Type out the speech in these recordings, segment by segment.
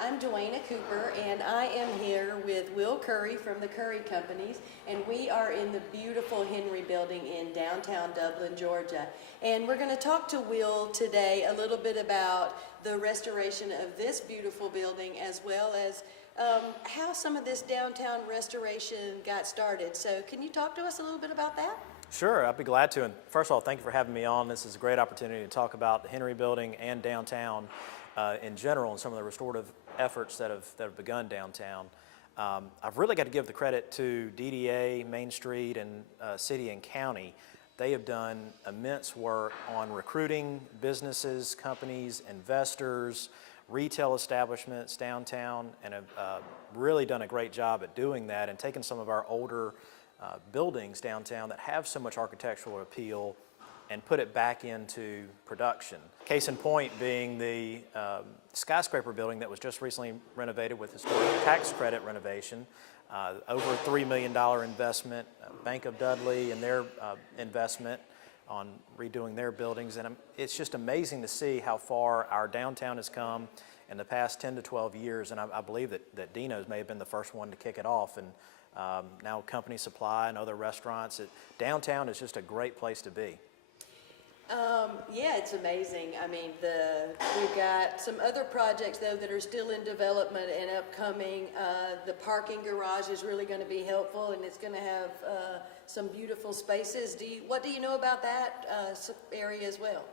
I'm Dwayna Cooper, and I am here with Will Curry from the Curry Companies, and we are in the beautiful Henry Building in downtown Dublin, Georgia. And we're going to talk to Will today a little bit about the restoration of this beautiful building, as well as how some of this downtown restoration got started. So can you talk to us a little bit about that? Sure, I'd be glad to. And first of all, thank you for having me on. This is a great opportunity to talk about the Henry Building and downtown in general, and some of the restorative efforts that have begun downtown. I've really got to give the credit to DDA, Main Street, and City and County. They have done immense work on recruiting businesses, companies, investors, retail establishments downtown, and have really done a great job at doing that and taken some of our older buildings downtown that have so much architectural appeal and put it back into production. Case in point being the skyscraper building that was just recently renovated with historic tax credit renovation. Over a $3 million investment, Bank of Dudley and their investment on redoing their buildings. And it's just amazing to see how far our downtown has come in the past 10 to 12 years. And I believe that Dino's may have been the first one to kick it off. And now Company Supply and other restaurants. Downtown is just a great place to be. Yeah, it's amazing. I mean, we've got some other projects though that are still in development and upcoming. The parking garage is really going to be helpful, and it's going to have some beautiful spaces. What do you know about that area as well?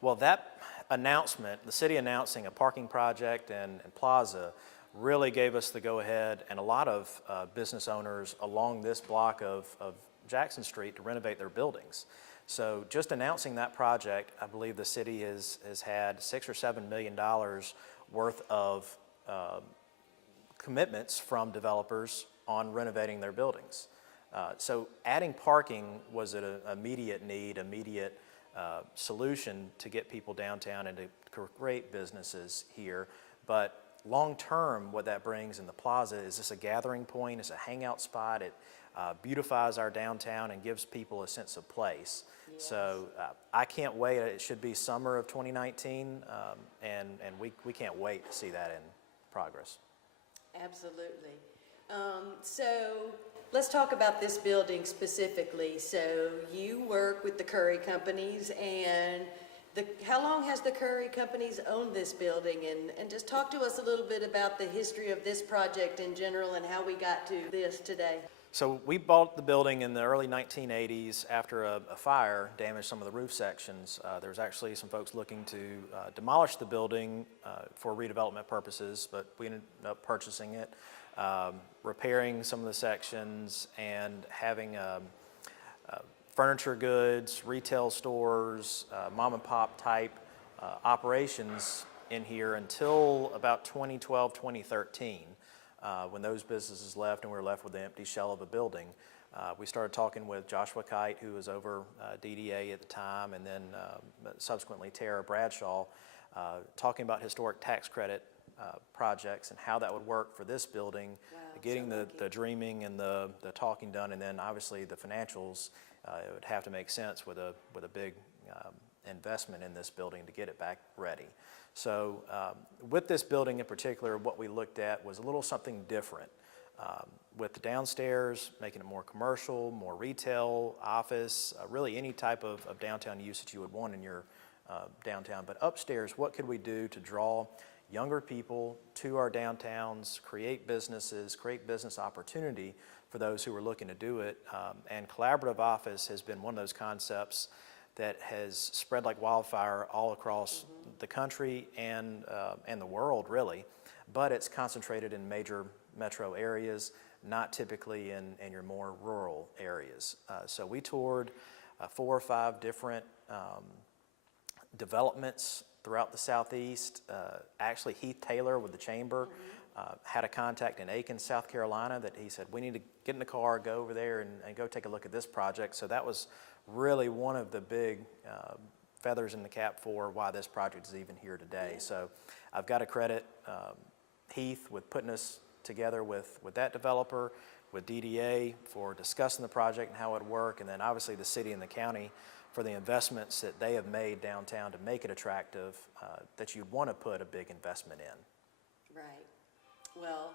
Well, that announcement, the city announcing a parking project and plaza, really gave us the go-ahead, and a lot of business owners along this block of Jackson Street to renovate their buildings. So just announcing that project, I believe the city has had $6 or $7 million worth of commitments from developers on renovating their buildings. So adding parking was an immediate need, immediate solution to get people downtown and to create businesses here. But long term, what that brings in the plaza is just a gathering point, it's a hangout spot. It beautifies our downtown and gives people a sense of place. Yes. So I can't wait. It should be summer of 2019, and we can't wait to see that in progress. Absolutely. So let's talk about this building specifically. So you work with the Curry Companies, and how long has the Curry Companies owned this building? And just talk to us a little bit about the history of this project in general and how we got to this today. So we bought the building in the early 1980s after a fire damaged some of the roof sections. There was actually some folks looking to demolish the building for redevelopment purposes, but we ended up purchasing it, repairing some of the sections, and having furniture goods, retail stores, mom and pop type operations in here until about 2012, 2013. When those businesses left and we were left with the empty shell of a building. We started talking with Joshua Kite, who was over DDA at the time, and then subsequently Tara Bradshaw, talking about historic tax credit projects and how that would work for this building, wow, getting the dreaming and the talking done, and then obviously the financials. It would have to make sense with a big investment in this building to get it back ready. So with this building in particular, what we looked at was a little something different. With the downstairs, making it more commercial, more retail, office, really any type of downtown use that you would want in your downtown. But upstairs, what could we do to draw younger people to our downtowns, create businesses, create business opportunity for those who are looking to do it. And collaborative office has been one of those concepts that has spread like wildfire all across the country and the world, really. But it's concentrated in major metro areas, not typically in your more rural areas. So we toured 4 or 5 different developments throughout the Southeast. Actually, Heath Taylor with the Chamber had a contact in Aiken, South Carolina, that he said, we need to get in the car, go over there and go take a look at this project. So that was really one of the big feathers in the cap for why this project is even here today. So I've got to credit Heath with putting us together with that developer, with DDA for discussing the project and how it would work, and then obviously the city and the county for the investments that they have made downtown to make it attractive, that you'd want to put a big investment in. Right. Well,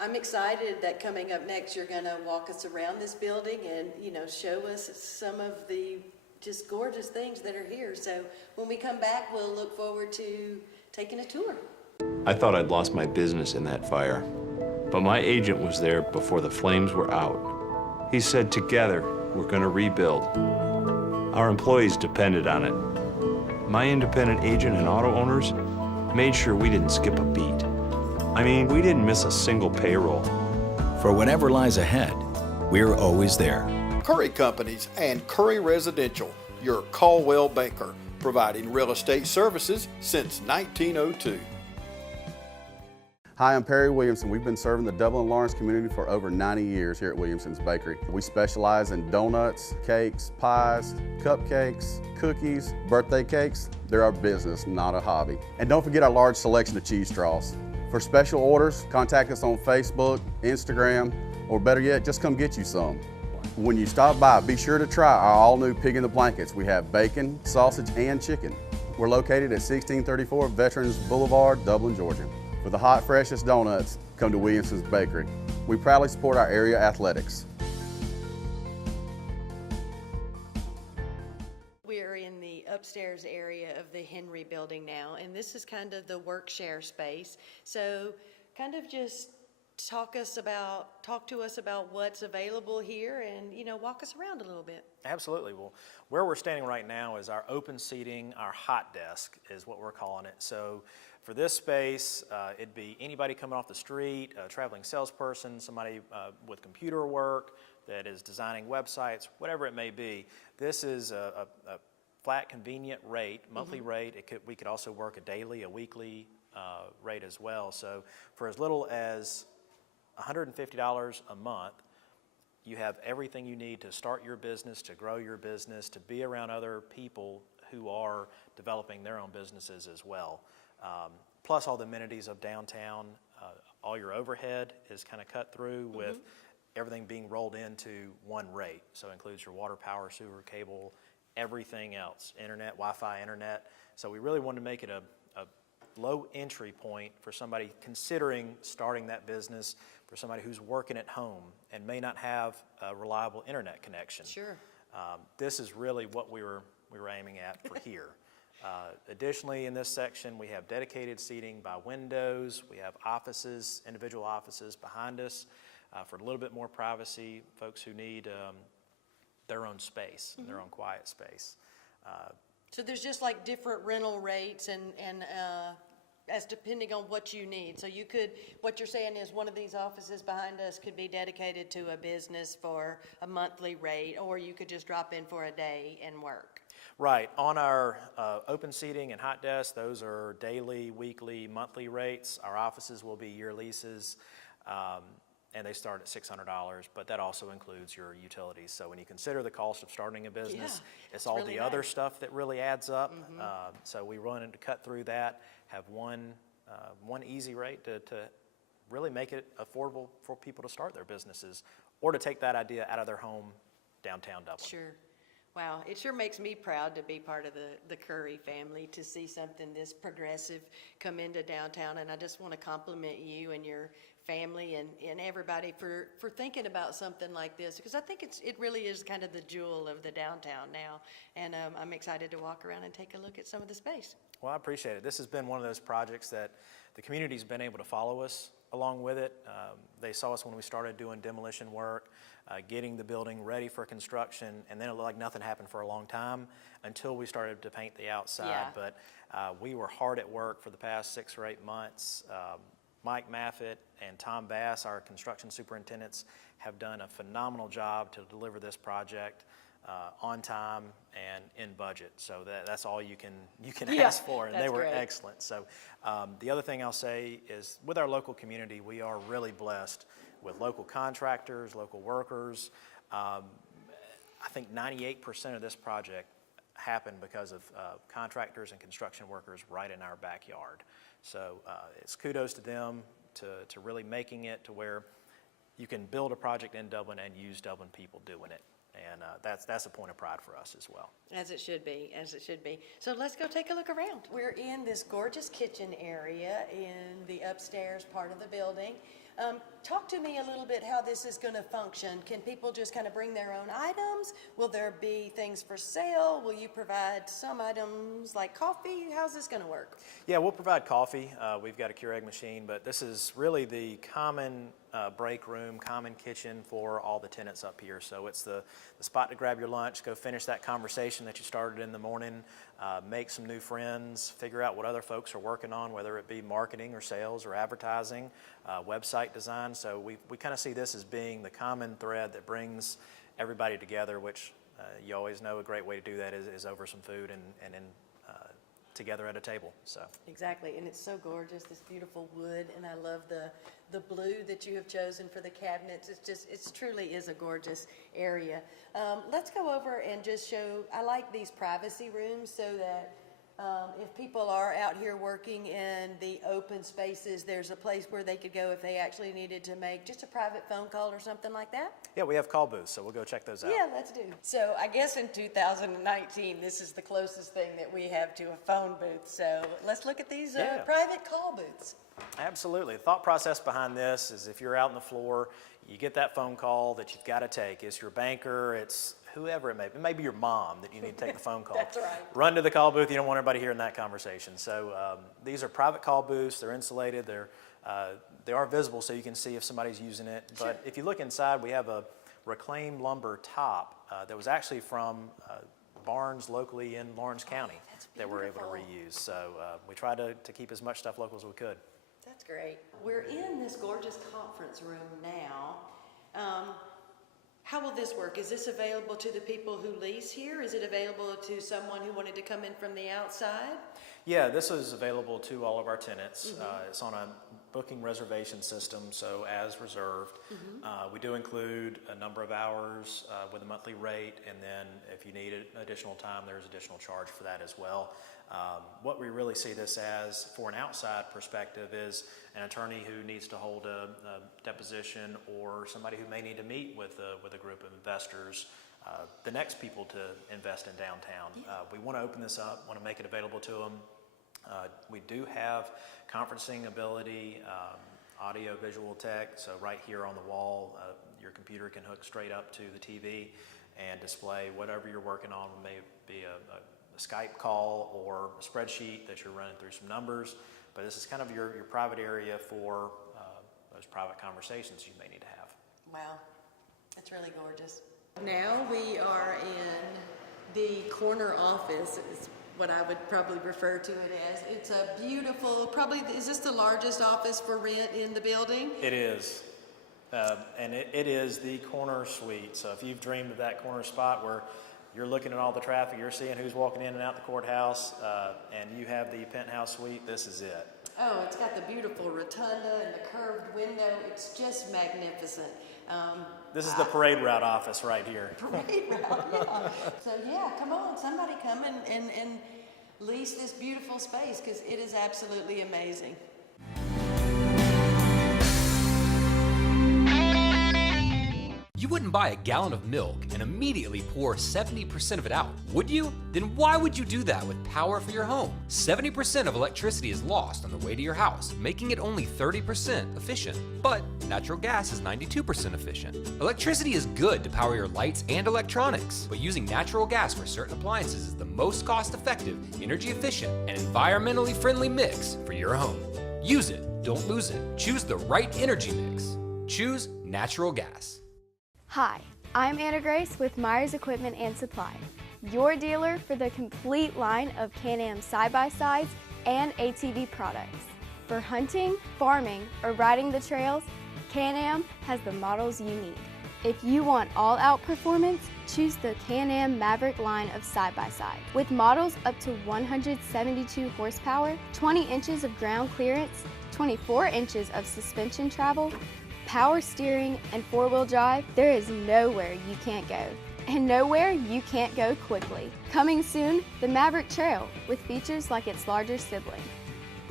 I'm excited that coming up next, you're gonna walk us around this building and, show us some of the just gorgeous things that are here. So when we come back, we'll look forward to taking a tour. I thought I'd lost my business in that fire, but my agent was there before the flames were out. He said, together, we're gonna rebuild. Our employees depended on it. My independent agent and auto owners made sure we didn't skip a beat. I mean, we didn't miss a single payroll. For whatever lies ahead, we're always there. Curry Companies and Curry Residential, your Caldwell banker, providing real estate services since 1902. Hi, I'm Perry Williamson. We've been serving the Dublin Lawrence community for over 90 years here at Williamson's Bakery. We specialize in donuts, cakes, pies, cupcakes, cookies, birthday cakes. They're our business, not a hobby. And don't forget our large selection of cheese straws. For special orders, contact us on Facebook, Instagram, or better yet, just come get you some. When you stop by, be sure to try our all-new Pig in the Blankets. We have bacon, sausage, and chicken. We're located at 1634 Veterans Boulevard, Dublin, Georgia. For the hot, freshest donuts, come to Williamson's Bakery. We proudly support our area athletics. We're in the upstairs area of the Henry building now, and this is kind of the Workshare Space. So kind of just talk to us about what's available here and, walk us around a little bit. Absolutely. Well, where we're standing right now is our open seating, our hot desk is what we're calling it. So for this space, it'd be anybody coming off the street, a traveling salesperson, somebody with computer work that is designing websites, whatever it may be. This is a flat, convenient rate, monthly rate. We could also work a daily, a weekly rate as well. So for as little as $150 a month, you have everything you need to start your business, to grow your business, to be around other people who are developing their own businesses as well. Plus all the amenities of downtown. All your overhead is kind of cut through with everything being rolled into one rate. So it includes your water, power, sewer, cable, everything else, internet, Wi-Fi, internet. So we really wanted to make it a low entry point for somebody considering starting that business, for somebody who's working at home and may not have a reliable internet connection. Sure. This is really what we were aiming at for here. Additionally, in this section, we have dedicated seating by windows. We have offices, individual offices behind us for a little bit more privacy, folks who need their own space, their own quiet space. So there's just like different rental rates and as depending on what you need. So what you're saying is one of these offices behind us could be dedicated to a business for a monthly rate, or you could just drop in for a day and work. Right. On our open seating and hot desk, those are daily, weekly, monthly rates. Our offices will be year leases, and they start at $600, but that also includes your utilities. So when you consider the cost of starting a business, it's all really the other nice. stuff that really adds up. So we wanted to cut through that, have one easy rate to really make it affordable for people to start their businesses or to take that idea out of their home downtown Dublin. Sure. Wow, it sure makes me proud to be part of the Curry family, to see something this progressive come into downtown, and I just want to compliment you and your family and everybody for thinking about something like this, because I think it really is kind of the jewel of the downtown now, and I'm excited to walk around and take a look at some of the space. Well, I appreciate it. This has been one of those projects that the community's been able to follow us along with it. They saw us when we started doing demolition work, getting the building ready for construction, and then it looked like nothing happened for a long time until we started to paint the outside. Yeah. But we were hard at work for the past 6 or 8 months. Mike Maffett and Tom Bass, our construction superintendents, have done a phenomenal job to deliver this project on time and in budget. So that's all you can ask for, and they were great. excellent. So the other thing I'll say is with our local community, we are really blessed with local contractors, local workers. I think 98% of this project happened because of contractors and construction workers right in our backyard. So it's kudos to them to really making it to where you can build a project in Dublin and use Dublin people doing it. And that's a point of pride for us as well. As it should be, as it should be. So let's go take a look around. We're in this gorgeous kitchen area in the upstairs part of the building. Talk to me a little bit how this is going to function. Can people just kind of bring their own items? Will there be things for sale? Will you provide some items like coffee? How's this going to work? Yeah, we'll provide coffee. We've got a Keurig machine, but this is really the common break room, common kitchen for all the tenants up here. So it's the spot to grab your lunch, go finish that conversation that you started in the morning, make some new friends, figure out what other folks are working on, whether it be marketing or sales or advertising, website design. So we kind of see this as being the common thread that brings everybody together, which you always know a great way to do that is over some food and in together at a table. So Exactly, and it's so gorgeous, this beautiful wood, and I love the blue that you have chosen for the cabinets. It truly is a gorgeous area. Let's go over and just show, I like these privacy rooms so that if people are out here working in the open spaces, there's a place where they could go if they actually needed to make just a private phone call or something like that. yeah, we have call booths, so we'll go check those out. Yeah, let's do. So I guess in 2019, this is the closest thing that we have to a phone booth. So let's look at these Yeah. private call booths. Absolutely. The thought process behind this is if you're out on the floor, you get that phone call that you've got to take. It's your banker, it's whoever it may be. It may be your mom that you need to take the phone call. That's right. Run to the call booth. You don't want everybody hearing that conversation. So these are private call booths. They're insulated. They are visible so you can see if somebody's using it. But if you look inside, we have a reclaimed lumber top that was actually from barns locally in Lawrence County that we're able to reuse. So we try to keep as much stuff local as we could. That's great. We're in this gorgeous conference room now. How will this work? Is this available to the people who lease here? Is it available to someone who wanted to come in from the outside? Yeah, this is available to all of our tenants. It's on a booking reservation system, so as reserved. We do include a number of hours with a monthly rate, and then if you need additional time, there's additional charge for that as well. What we really see this as, for an outside perspective, is an attorney who needs to hold a deposition, or somebody who may need to meet with a group of investors, the next people to invest in downtown. We want to open this up, want to make it available to them. We do have conferencing ability, audio visual tech, so right here on the wall, your computer can hook straight up to the TV and display whatever you're working on. It may be a Skype call or a spreadsheet that you're running through some numbers, but this is kind of your private area for those private conversations you may need to have. Wow, that's really gorgeous. Now we are in the corner office, is what I would probably refer to it as. It's a beautiful, is this the largest office for rent in the building? It is, and it is the corner suite. So if you've dreamed of that corner spot where you're looking at all the traffic, you're seeing who's walking in and out the courthouse, and you have the penthouse suite, this is it. Oh, it's got the beautiful rotunda and the curved window. It's just magnificent. This is the parade route office right here. Parade route, yeah. So yeah, come on, somebody come and lease this beautiful space, because it is absolutely amazing. You wouldn't buy a gallon of milk and immediately pour 70% of it out, would you? Then why would you do that with power for your home? 70% of electricity is lost on the way to your house, making it only 30% efficient. But natural gas is 92% efficient. Electricity is good to power your lights and electronics, but using natural gas for certain appliances is the most cost-effective, energy-efficient, and environmentally friendly mix for your home. Use it, don't lose it. Choose the right energy mix. Choose natural gas. Hi, I'm Anna Grace with Meyers Equipment and Supply, your dealer for the complete line of Can-Am side-by-sides and ATV products. For hunting, farming, or riding the trails, Can-Am has the models you need. If you want all-out performance, choose the Can-Am Maverick line of side-by-side. With models up to 172 horsepower, 20 inches of ground clearance, 24 inches of suspension travel, power steering, and four-wheel drive, there is nowhere you can't go. And nowhere you can't go quickly. Coming soon, the Maverick Trail, with features like its larger sibling.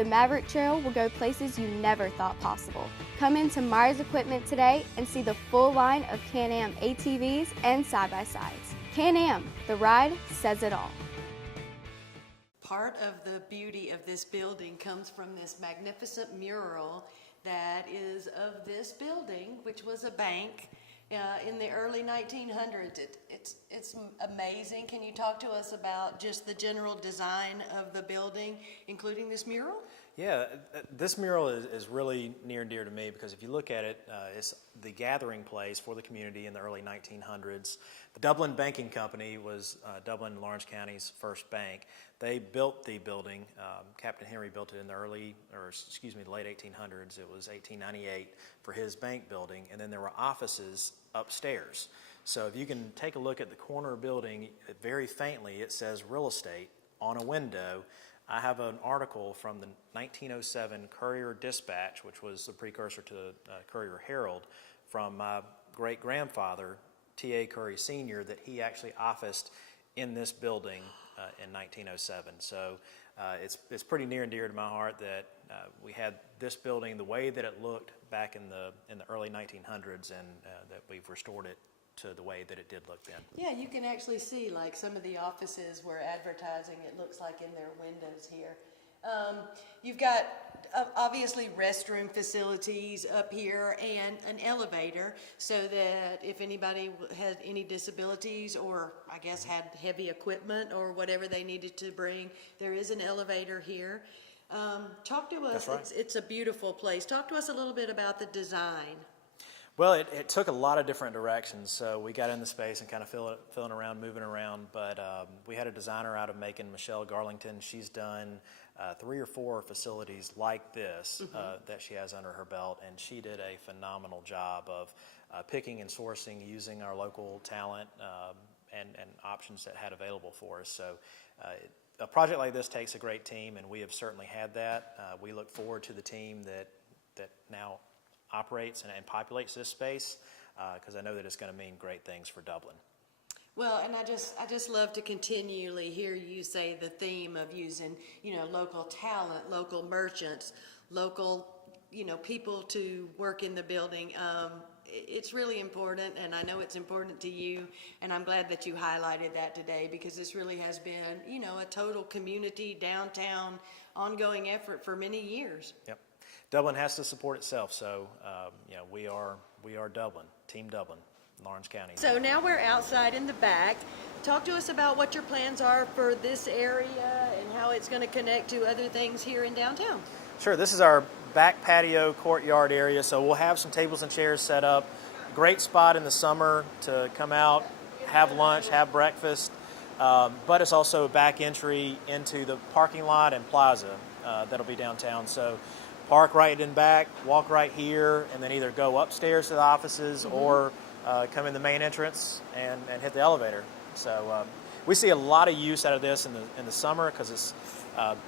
The Maverick Trail will go places you never thought possible. Come into Meyers Equipment today and see the full line of Can-Am ATVs and side-by-sides. Can-Am, the ride says it all. Part of the beauty of this building comes from this magnificent mural that is of this building, which was a bank in the early 1900s. It's amazing. Can you talk to us about just the general design of the building, including this mural? Yeah, this mural is really near and dear to me because if you look at it, it's the gathering place for the community in the early 1900s. The Dublin Banking Company was Dublin and Lawrence County's first bank. They built the building. Captain Henry built it in the late 1800s. It was 1898 for his bank building, and then there were offices upstairs. So if you can take a look at the corner building, very faintly it says real estate on a window. I have an article from the 1907 Courier Dispatch, which was the precursor to Courier Herald, from my great-grandfather, T.A. Curry Sr., that he actually officed in this building in 1907. So it's pretty near and dear to my heart that we had this building the way that it looked back in the early 1900s, and that we've restored it to the way that it did look then. Yeah, you can actually see like some of the offices were advertising, it looks like, in their windows here. You've got obviously restroom facilities up here and an elevator so that if anybody had any disabilities or I guess had heavy equipment or whatever they needed to bring, there is an elevator here. Talk to us. That's right. It's a beautiful place. Talk to us a little bit about the design. Well, it took a lot of different directions. So we got in the space and kind of filling around, moving around. But we had a designer out of Macon, Michelle Garlington. She's done 3 or 4 facilities like this that she has under her belt, and she did a phenomenal job of picking and sourcing using our local talent and options that had available for us. So a project like this takes a great team, and we have certainly had that. We look forward to the team that now operates and populates this space because I know that it's going to mean great things for Dublin. Well, and I just love to continually hear you say the theme of using, local talent, local merchants, local, people to work in the building. It's really important, and I know it's important to you, and I'm glad that you highlighted that today because this really has been, a total community, downtown, ongoing effort for many years. Yep. Dublin has to support itself, so we are Dublin, Team Dublin, Lawrence County. So now we're outside in the back. Talk to us about what your plans are for this area and how it's going to connect to other things here in downtown. Sure, this is our back patio courtyard area, so we'll have some tables and chairs set up. Great spot in the summer to come out, have lunch, have breakfast, but it's also a back entry into the parking lot and plaza that'll be downtown. So park right in back, walk right here, and then either go upstairs to the offices or come in the main entrance and hit the elevator. So we see a lot of use out of this in the summer because it's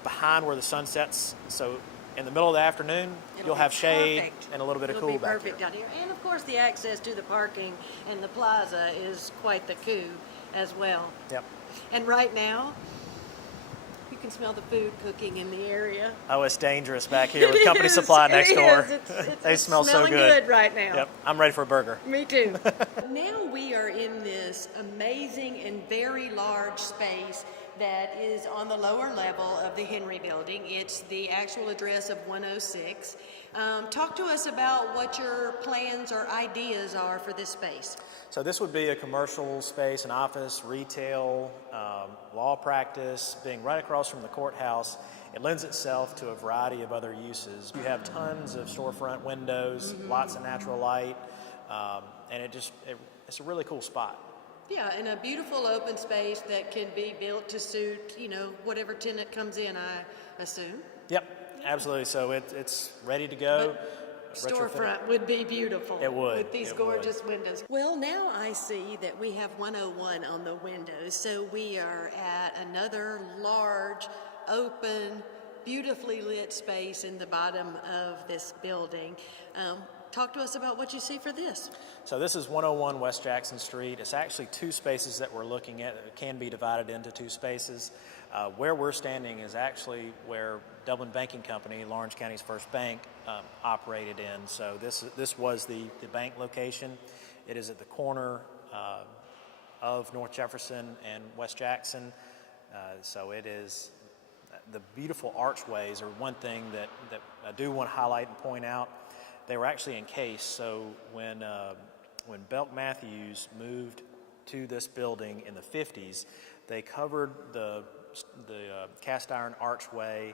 behind where the sun sets. So in the middle of the afternoon, you'll have shade and a little bit of cool back here. It'll be perfect down here. And of course the access to the parking and the plaza is quite the coup as well. Yep. And right now, you can smell the food cooking in the area. Oh, it's dangerous back here with Company Supply next door. They smell so good right now. Yep, I'm ready for a burger. Me too. Now we are in this amazing and very large space that is on the lower level of the Henry Building. It's the actual address of 106. Talk to us about what your plans or ideas are for this space. So this would be a commercial space, an office, retail, law practice, being right across from the courthouse. It lends itself to a variety of other uses. You have tons of storefront windows, lots of natural light, and it's a really cool spot. Yeah, and a beautiful open space that can be built to suit, whatever tenant comes in, I assume. Yep, absolutely. So it's ready to go. Storefront would be beautiful. It would. With these gorgeous windows. Well, now I see that we have 101 on the windows, so we are at another large, open, beautifully lit space in the bottom of this building. Talk to us about what you see for this. So this is 101 West Jackson Street. It's actually two spaces that we're looking at. It can be divided into two spaces. Where we're standing is actually where Dublin Banking Company, Lawrence County's first bank, operated in. So this was the bank location. It is at the corner of North Jefferson and West Jackson. So it is, the beautiful archways are one thing that I do want to highlight and point out. They were actually encased, so when Belk Matthews moved to this building in the 50s, they covered the cast iron archway,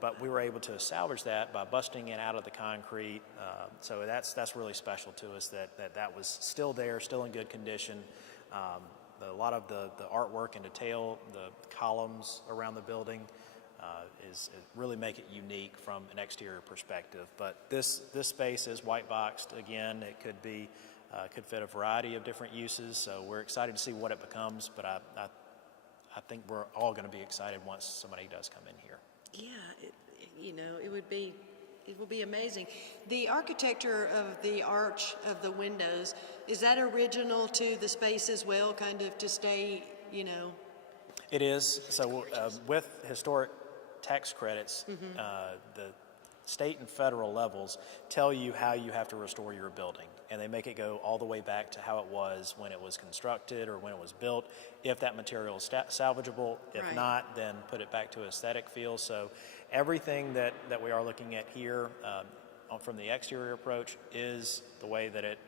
but we were able to salvage that by busting it out of the concrete. So that's really special to us that was still there, still in good condition. A lot of the artwork and detail, the columns around the building, it really make it unique from an exterior perspective. But this space is white boxed. Again, it could fit a variety of different uses. So we're excited to see what it becomes. But I think we're all going to be excited once somebody does come in here. Yeah, it will be amazing. The architecture of the arch of the windows, is that original to the space as well? Kind of to stay, It is. So with historic tax credits, the state and federal levels tell you how you have to restore your building, and they make it go all the way back to how it was when it was constructed or when it was built, if that material is salvageable. If Right. not, then put it back to aesthetic feel. So everything that we are looking at here from the exterior approach is the way that it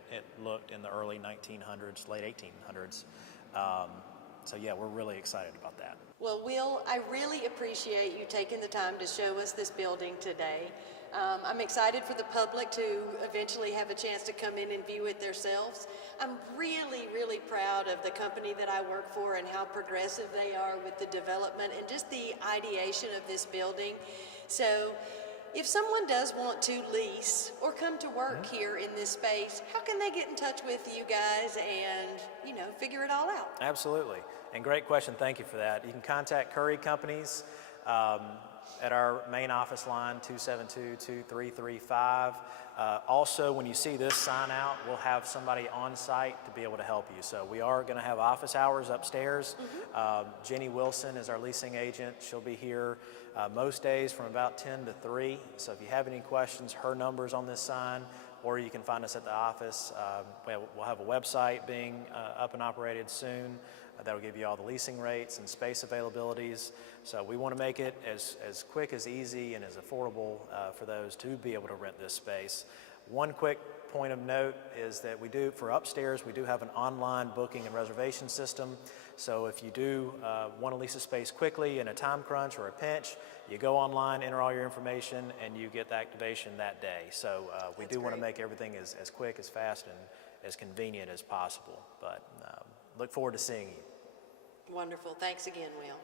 looked in the early 1900s, late 1800s. So yeah, we're really excited about that. Well, Will, I really appreciate you taking the time to show us this building today. I'm excited for the public to eventually have a chance to come in and view it themselves. I'm really, really proud of the company that I work for and how progressive they are with the development and just the ideation of this building. So if someone does want to lease or come to work here in this space, how can they get in touch with you guys and, figure it all out? Absolutely. And great question. Thank you for that. You can contact Curry Companies at our main office line, 272-2335. Also, when you see this sign out, we'll have somebody on site to be able to help you. So we are going to have office hours upstairs. Jenny Wilson is our leasing agent. She'll be here most days from about 10 to 3. So if you have any questions, her number's on this sign, or you can find us at the office. We'll have a website being up and operated soon. That'll give you all the leasing rates and space availabilities. So we want to make it as quick, as easy, and as affordable for those to be able to rent this space. One quick point of note is that for upstairs, we do have an online booking and reservation system. So if you do want to lease a space quickly in a time crunch or a pinch, you go online, enter all your information, and you get the activation that day. So we do want to make everything as quick, as fast, and as convenient as possible. But look forward to seeing you. Wonderful. Thanks again, Will.